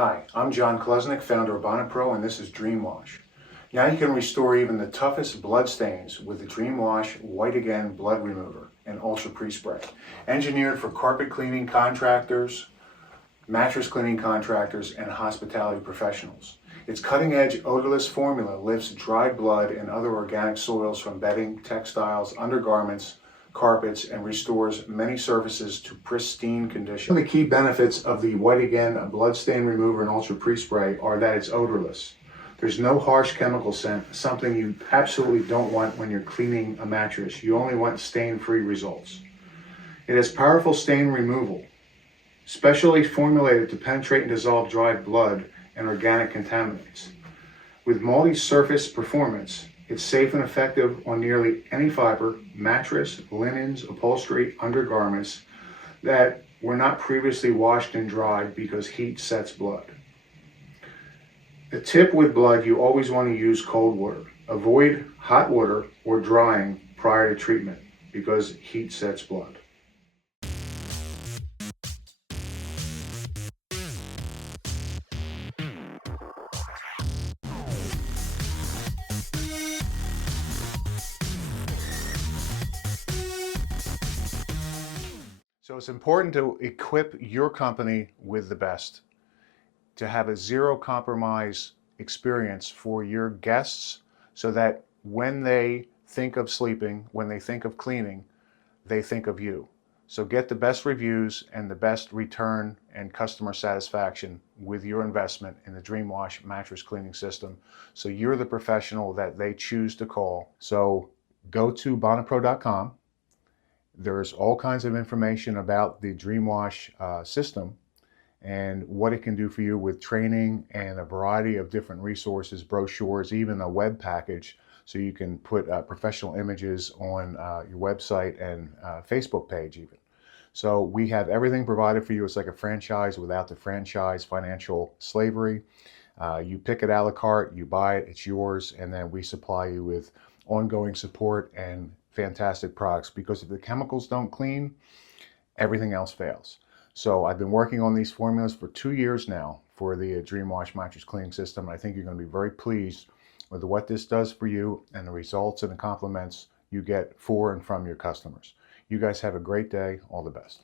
Hi, I'm John Klesnick, founder of BonnetPro, and this is DreamWash. Now you can restore even the toughest blood stains with the DreamWash WhiteAgain Blood Remover and Ultra Prespray. Engineered for carpet cleaning contractors, mattress cleaning contractors, and hospitality professionals. Its cutting-edge odorless formula lifts dried blood and other organic soils from bedding, textiles, undergarments, carpets, and restores many surfaces to pristine condition. One of the key benefits of the WhiteAgain Blood Stain Remover and Ultra Prespray are that it's odorless. There's no harsh chemical scent, something you absolutely don't want when you're cleaning a mattress. You only want stain-free results. It has powerful stain removal, specially formulated to penetrate and dissolve dried blood and organic contaminants. With multi-surface performance, it's safe and effective on nearly any fiber, mattress, linens, upholstery, undergarments that were not previously washed and dried because heat sets blood. A tip with blood, you always want to use cold water. Avoid hot water or drying prior to treatment because heat sets blood. So it's important to equip your company with the best, to have a zero compromise experience for your guests so that when they think of sleeping, when they think of cleaning, they think of you. So get the best reviews and the best return and customer satisfaction with your investment in the DreamWash Mattress Cleaning System so you're the professional that they choose to call. So go to BonnetPro.com. There's all kinds of information about the DreamWash system and what it can do for you with training and a variety of different resources, brochures, even a web package so you can put professional images on your website and Facebook page even. So we have everything provided for you. It's like a franchise without the franchise financial slavery. You pick it a la carte, you buy it, it's yours, and then we supply you with ongoing support and fantastic products, because if the chemicals don't clean, everything else fails. So I've been working on these formulas for 2 years now for the DreamWash Mattress Cleaning System. I think you're going to be very pleased with what this does for you and the results and the compliments you get for and from your customers. You guys have a great day. All the best.